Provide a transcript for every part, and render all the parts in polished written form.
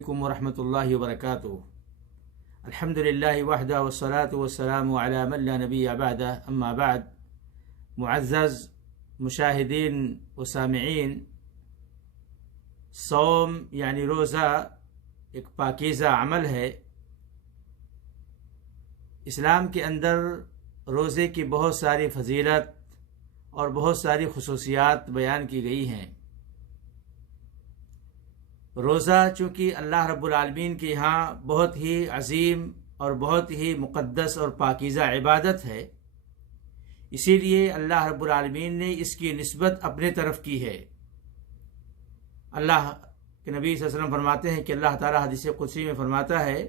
अलैकुम वरहमतुल्लाहि वबरकातुहू। अल्हम्दुलिल्लाहि वहदा वस्सलातु वस्सलामु अला मन ला नबिय्य बअदा, अम्मा बाद। मुअज़्ज़ज़ मुशाहिदीन व सामिईन, सौम यानी रोज़ा एक पाकीज़ा अमल है। इस्लाम के अंदर रोज़े की बहुत सारी फजीलत और बहुत सारी खुसूसियात बयान की गई हैं। रोज़ा चूँकि अल्लाह रब्बुल आलमीन के यहाँ बहुत ही अज़ीम और बहुत ही मुक़द्दस और पाकीज़ा इबादत है, इसीलिए अल्लाह रब्बुल आलमीन ने इसकी निस्बत अपने तरफ की है। अल्लाह के नबी सल्लल्लाहु अलैहि वसल्लम फरमाते हैं कि अल्लाह ताला हदीस कुदसी में फरमाता है,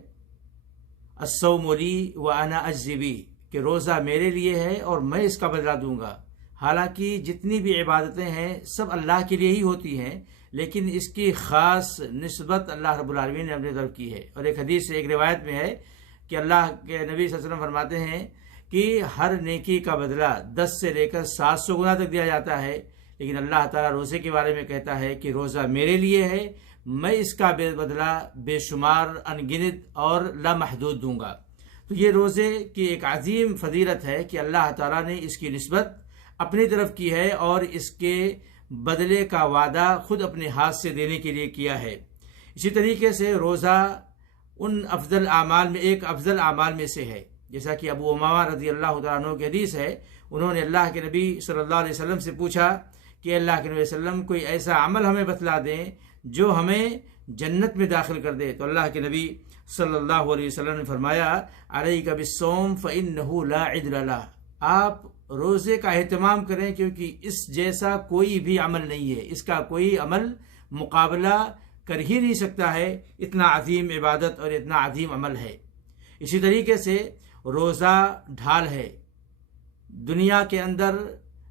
अस्सौमु ली व अना अज्ज़ी बिही, कि रोज़ा मेरे लिए है और मैं इसका बदला दूंगा। हालांकि जितनी भी इबादतें हैं सब अल्लाह के लिए ही होती हैं, लेकिन इसकी ख़ास निस्बत अल्लाह रब्बुल आलमीन ने अपनी तरफ की है। और एक हदीस से, एक रिवायत में है कि अल्लाह के नबी सल्लल्लाहु अलैहि वसल्लम फरमाते हैं कि हर नेकी का बदला 10 से लेकर 700 गुना तक दिया जाता है, लेकिन अल्लाह ताला रोज़े के बारे में कहता है कि रोज़ा मेरे लिए है, मैं इसका बदला बेशुमार, अनगिनत और लामहदूद दूंगा। तो ये रोज़े की एक अजीम फजीलत है कि अल्लाह ताला ने इसकी निस्बत अपनी तरफ की है और इसके बदले का वादा खुद अपने हाथ से देने के लिए किया है। इसी तरीके से रोज़ा उन अफजल आमाल में एक अफजल आमाल में से है, जैसा कि अबू उमामा रज़ी अल्लाह तआला अन्हु की हदीस है। उन्होंने अल्लाह के नबी सल्लल्लाहु अलैहि वसल्लम से पूछा कि अल्लाह के नबी वसल्लम कोई ऐसा अमल हमें बतला दें जो हमें जन्नत में दाखिल कर दे। तो अल्लाह के नबी सल्लल्लाहु अलैहि वसल्लम ने फरमाया, अलैका बिस्सौम फ़इन्नहु ला इद्ल लह, आप रोज़े का एहतमाम करें, क्योंकि इस जैसा कोई भी अमल नहीं है, इसका कोई अमल मुकाबला कर ही नहीं सकता है। इतना अजीम इबादत और इतना अजीम अमल है। इसी तरीके से रोज़ा ढाल है दुनिया के अंदर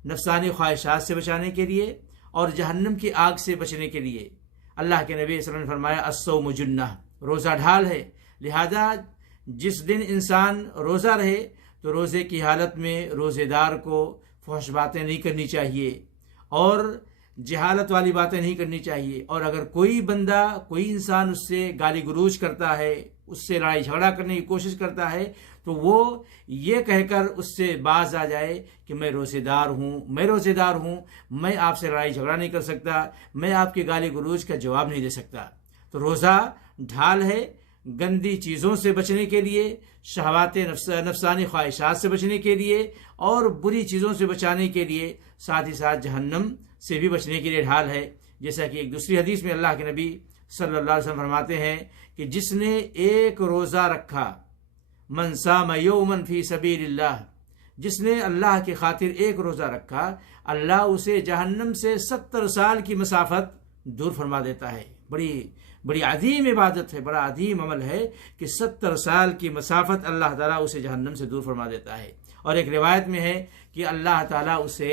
नफसानी ख्वाहिशात से बचाने के लिए और जहन्नम की आग से बचने के लिए। अल्लाह के नबी सल्लल्लाहु अलैहि वसल्लम ने फरमाया, अस्सौमु जुन्नह, रोज़ा ढाल है। लिहाजा जिस दिन इंसान रोज़ा रहे तो रोज़े की हालत में रोज़ेदार को फहश बातें नहीं करनी चाहिए और जहालत वाली बातें नहीं करनी चाहिए। और अगर कोई बंदा, कोई इंसान उससे गाली गलौज करता है, उससे लड़ाई झगड़ा करने की कोशिश करता है, तो वो ये कहकर उससे बाज आ जाए कि मैं रोज़ेदार हूँ, मैं आपसे लड़ाई झगड़ा नहीं कर सकता, मैं आपकी गाली गलौज का जवाब नहीं दे सकता। तो रोज़ा ढाल है गंदी चीज़ों से बचने के लिए, शहवात नफसानी ख्वाहिशात से बचने के लिए और बुरी चीज़ों से बचाने के लिए, साथ ही साथ जहन्नम से भी बचने के लिए ढाल है। जैसा कि एक दूसरी हदीस में अल्लाह के नबी सल्लल्लाहु अलैहि वसल्लम फरमाते हैं कि जिसने एक रोज़ा रखा, मन साम यौमन फी सबीलिल्लाह, जिसने अल्लाह की खातिर एक रोज़ा रखा, अल्लाह उसे जहन्नम से 70 साल की मसाफत दूर फरमा देता है। बड़ी अजीम इबादत है, बड़ा अजीम अमल है कि 70 साल की मसाफत अल्लाह ताला उसे जहन्नम से दूर फरमा देता है। और एक रिवायत में है कि अल्लाह ताला उसे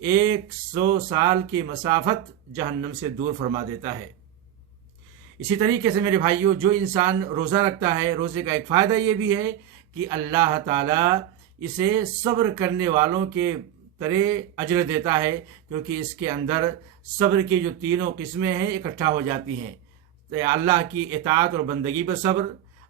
100 साल की मसाफत जहन्नम से दूर फरमा देता है। इसी तरीके से मेरे भाइयों, जो इंसान रोज़ा रखता है, रोज़े का एक फ़ायदा ये भी है कि अल्लाह ताला इसे सब्र करने वालों के तरह अजर देता है, क्योंकि इसके अंदर सब्र की जो तीनों किस्में हैं इकट्ठा हो जाती हैं। अल्लाह की इताअत और बंदगी पर सब्र,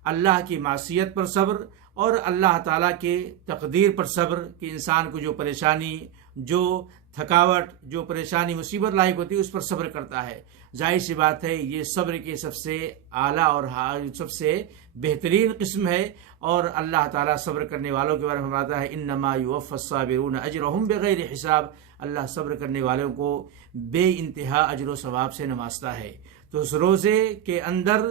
अल्लाह की मासियत पर सब्र और अल्लाह ताला के तकदीर पर सब्र, कि इंसान को जो परेशानी, जो थकावट, जो परेशानी मुसीबत लायक होती है उस पर सब्र करता है। जाहिर सी बात है ये सब्र की सबसे आला और सबसे बेहतरीन किस्म है। और अल्लाह ताला सब्र करने वालों के बारे में फरमाता है, इन्नमा युवफ़्फ़स-साबिरून अजरहुम बिग़ैरि हिसाब, अल्लाह सब्र करने वालों को बे इंतहा अजर व सवाब से नवाजता है। तो उस रोज़े के अंदर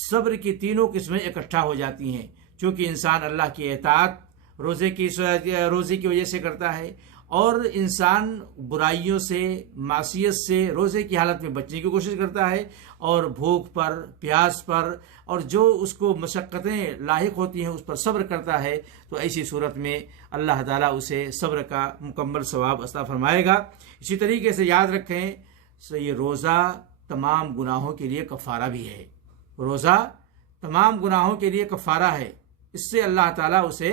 सब्र की तीनों किस्में इकट्ठा हो जाती हैं। चूँकि इंसान अल्लाह की इताअत रोज़े की वजह से करता है और इंसान बुराइयों से, मासियत से रोज़े की हालत में बचने की कोशिश करता है और भूख पर, प्यास पर और जो उसको मशक्क़तें लाहिक होती हैं उस पर सब्र करता है, तो ऐसी सूरत में अल्लाह ताला उसे सब्र का मुकम्मल सवाब अता फरमाएगा। इसी तरीके से याद रखें, सो ये रोज़ा तमाम गुनाहों के लिए कफ़ारा भी है। रोज़ा तमाम गुनाहों के लिए कफ़ारा है। इससे अल्लाह ताला उसे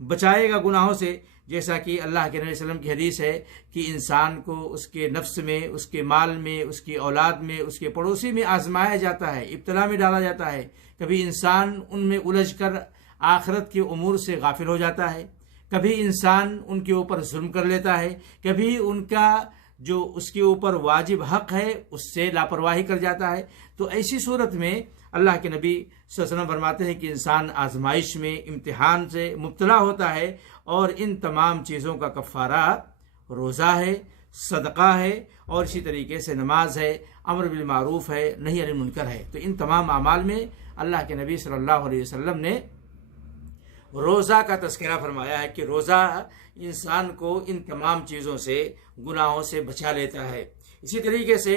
बचाएगा गुनाहों से। जैसा कि अल्लाह के नबी वसल्लम की हदीस है कि इंसान को उसके नफ्स में, उसके माल में, उसकी औलाद में, उसके पड़ोसी में आजमाया जाता है, इब्तला में डाला जाता है। कभी इंसान उनमें उलझ कर आखिरत के उमूर से गाफिल हो जाता है, कभी इंसान उनके ऊपर जुल्म कर लेता है, कभी उनका जो उसके ऊपर वाजिब हक है उससे लापरवाही कर जाता है। तो ऐसी सूरत में अल्लाह के नबी सल्लल्लाहु अलैहि वसल्लम फरमाते हैं कि इंसान आजमाइश में, इम्तिहान से मुब्तला होता है और इन तमाम चीज़ों का कफ़ारा रोज़ा है, सदका है और इसी तरीके से नमाज है, अमर बिल मारूफ है, नही अनिल मुनकर है। तो इन तमाम अमाल में अल्लाह के नबी सल्लल्लाहु अलैहि वसल्लम ने रोज़ा का तज़किरा फरमाया है कि रोज़ा इंसान को इन तमाम चीज़ों से, गुनाहों से बचा लेता है। इसी तरीके से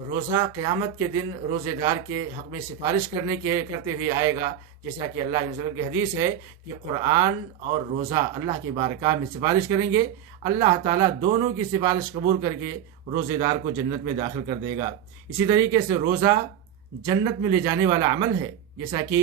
रोज़ा क़यामत के दिन रोज़ेदार के हक़ में सिफारिश करते हुए आएगा। जैसा कि अल्लाह के रसूल की हदीस है कि कुरान और रोज़ा अल्लाह की बारगाह में सिफारिश करेंगे, अल्लाह ताला दोनों की सिफारिश कबूल करके रोज़ेदार को जन्नत में दाखिल कर देगा। इसी तरीके से रोज़ा जन्नत में ले जाने वाला अमल है। जैसा कि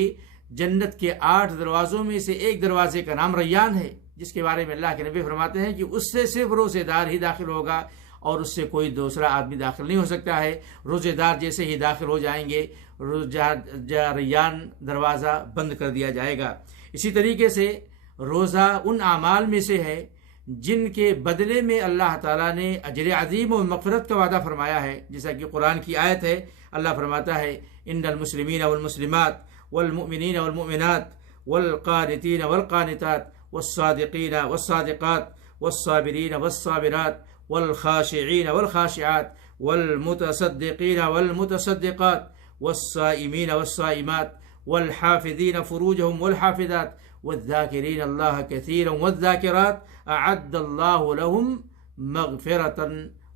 जन्नत के 8 दरवाज़ों में से एक दरवाजे का नाम रैयान है, जिसके बारे में अल्लाह के नबी फरमाते हैं कि उससे सिर्फ रोज़ेदार ही दाखिल होगा और उससे कोई दूसरा आदमी दाखिल नहीं हो सकता है। रोज़ेदार जैसे ही दाखिल हो जाएंगे, रैयान दरवाज़ा बंद कर दिया जाएगा। इसी तरीके से रोज़ा उन आमाल में से है जिनके बदले में अल्लाह ताला ने अजर अज़ीम और मग़फ़िरत का वादा फरमाया है। जैसा कि कुरान की आयत है, अल्लाह फरमाता है इन्नल मुस्लिमीन वल मुस्लिमात वल मुमिनीन वल मुमिनात वल क़ानितीन वल क़ानितात वस्सादिक़ीन वस्सादिक़ात वस्साबिरीन वस्साबिरात वल ख़ाशिईन वल ख़ाशिआत वल मुतसद्दिक़ीन वल मुतसद्दिक़ात वस्साइमीन वस्साइमात वल हाफ़िज़ीन फ़ुरूजहुम वल हाफ़िज़ात वज़्ज़ाकिरीन अल्लाह कसीरन वज़्ज़ाकिरात अअद्दल्लाहु लहुम मग़फ़िरतन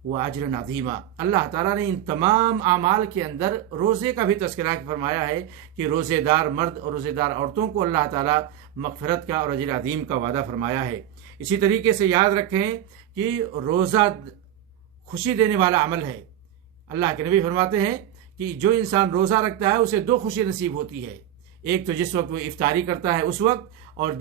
व अजरन अज़ीमा। अल्लाह ताला ने इन तमाम आमाल के अंदर रोज़े का भी तज़किरा फरमाया है कि रोज़ेदार मर्द और रोज़ेदार औरतों को अल्लाह ताला मग़फ़िरत का और अजर अज़ीम का वादा फरमाया है। इसी तरीके से याद रखें कि रोज़ा खुशी देने वाला अमल है। अल्लाह के नबी फरमाते हैं कि जो इंसान रोज़ा रखता है उसे 2 खुशी नसीब होती है। एक तो जिस वक्त वो इफ्तारी करता है उस वक्त, और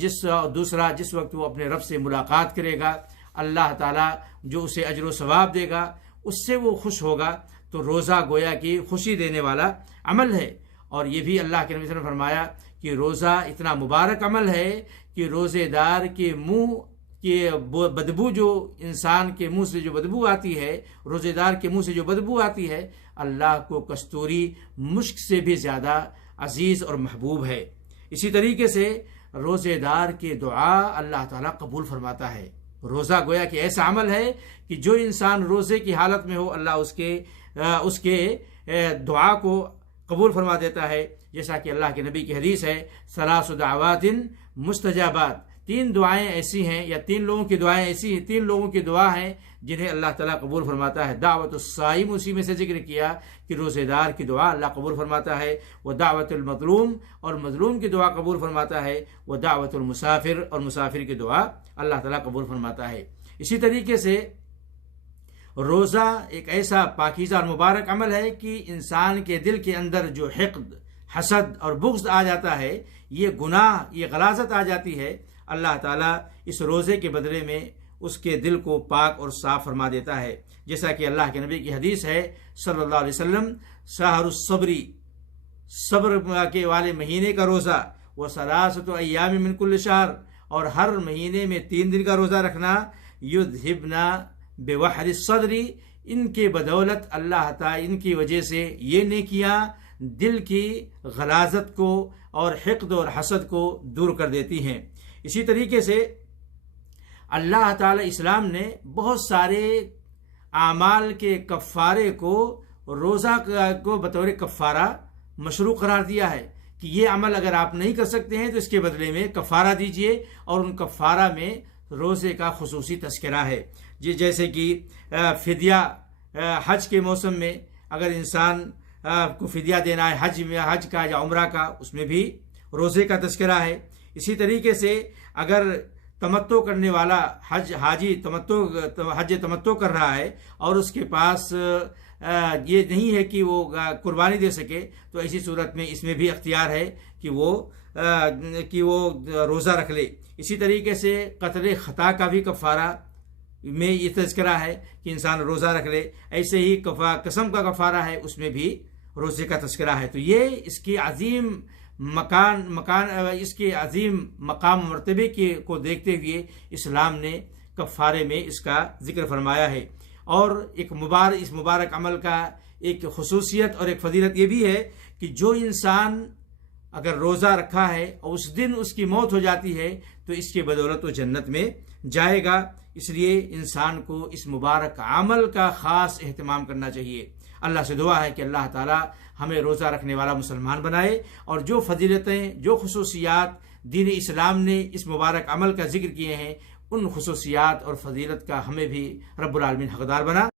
दूसरा जिस वक्त वो अपने रब से मुलाकात करेगा, अल्लाह ताला जो उसे अजर व सवाब देगा उससे वो खुश होगा। तो रोज़ा गोया कि खुशी देने वाला अमल है। और ये भी अल्लाह के नबी ने फरमाया कि रोज़ा इतना मुबारक अमल है कि रोज़ेदार के मुँह कि बदबू, जो इंसान के मुंह से जो बदबू आती है, रोज़ेदार के मुंह से जो बदबू आती है, अल्लाह को कस्तूरी मुश्क से भी ज़्यादा अजीज़ और महबूब है। इसी तरीके से रोज़ेदार की दुआ अल्लाह ताला कबूल फरमाता है। रोज़ा गोया कि ऐसा अमल है कि जो इंसान रोज़े की हालत में हो, अल्लाह उसके दुआ को कबूल फरमा देता है। जैसा कि अल्लाह के नबी की हदीस है, सलासु दावातिन मुस्तजाबात, 3 दुआएं ऐसी हैं या 3 लोगों की दुआएं ऐसी हैं, 3 लोगों की दुआ हैं जिन्हें अल्लाह ताला कबूल फरमाता है। दावतुस साइम, उसी में से जिक्र किया कि रोज़ेदार की दुआ अल्लाह कबूल फरमाता है। व दावतुल मज़लूम, और मज़लूम की दुआ कबूल फरमाता है। व दावतुल मुसाफिर, और मुसाफिर की दुआ अल्लाह ताला कबूल फरमाता है। इसी तरीके से रोज़ा एक ऐसा पाकीज़ा और मुबारक अमल है कि इंसान के दिल के अंदर जो हिक़्द, हसद और बुग़्ज़ आ जाता है, ये गुनाह, ये गलाज़त आ जाती है, अल्लाह ताला इस रोज़े के बदले में उसके दिल को पाक और साफ फरमा देता है। जैसा कि अल्लाह के नबी की हदीस है सल्लल्लाहु अलैहि वसल्लम, शहरुस सब्री, सब्र के वाले महीने का रोज़ा, व सलासतु अय्याम मिन कुल्ल शहर, और हर महीने में 3 दिन का रोज़ा रखना, युद्हिबना बेवहरिस सदरी, इनके बदौलत अल्लाह ताला इनकी वजह से ये नेकियां दिल की गलाज़त को और हिक़्द और हसद को दूर कर देती हैं। इसी तरीके से अल्लाह ताला इस्लाम ने बहुत सारे आमाल के कफ़ारे को रोज़ा को बतौर कफ़ारा मशरू करार दिया है कि ये अमल अगर आप नहीं कर सकते हैं तो इसके बदले में कफ़ारा दीजिए। और उन कफ़ारा में रोज़े का खुसूसी तज़किरा है, जैसे कि फ़िदिया, हज के मौसम में अगर इंसान को फ़िदिया देना है हज का या उम्रा का, उसमें भी रोज़े का तज़किरा है। इसी तरीके से अगर तमत्तो करने वाला हज तमत्तो कर रहा है और उसके पास ये नहीं है कि वो कुर्बानी दे सके, तो ऐसी सूरत में इसमें भी अख्तियार है कि वो रोज़ा रख ले। इसी तरीके से कत्ल ख़ता का भी कफ़ारा में ये तज़किरा है कि इंसान रोज़ा रख ले। ऐसे ही कसम का कफ़ारा है, उसमें भी रोज़े का तज़किरा है। तो ये इसकी अजीम इसके अजीम मकाम मर्तबे को देखते हुए इस्लाम ने कफ़ारे में इसका जिक्र फरमाया है। और इस मुबारक अमल का एक खुसूसियत और एक फजीलत ये भी है कि जो इंसान अगर रोज़ा रखा है और उस दिन उसकी मौत हो जाती है तो इसकी बदौलत वो जन्नत में जाएगा। इसलिए इंसान को इस मुबारक अमल का ख़ास एहतमाम करना चाहिए। अल्लाह से दुआ है कि अल्लाह ताला हमें रोज़ा रखने वाला मुसलमान बनाए और जो फजीलतें, जो खुसूसियात दीन इस्लाम ने इस मुबारक अमल का जिक्र किए हैं, उन खुसूसियात और फजीलत का हमें भी रब्बुल आलमीन हकदार बना।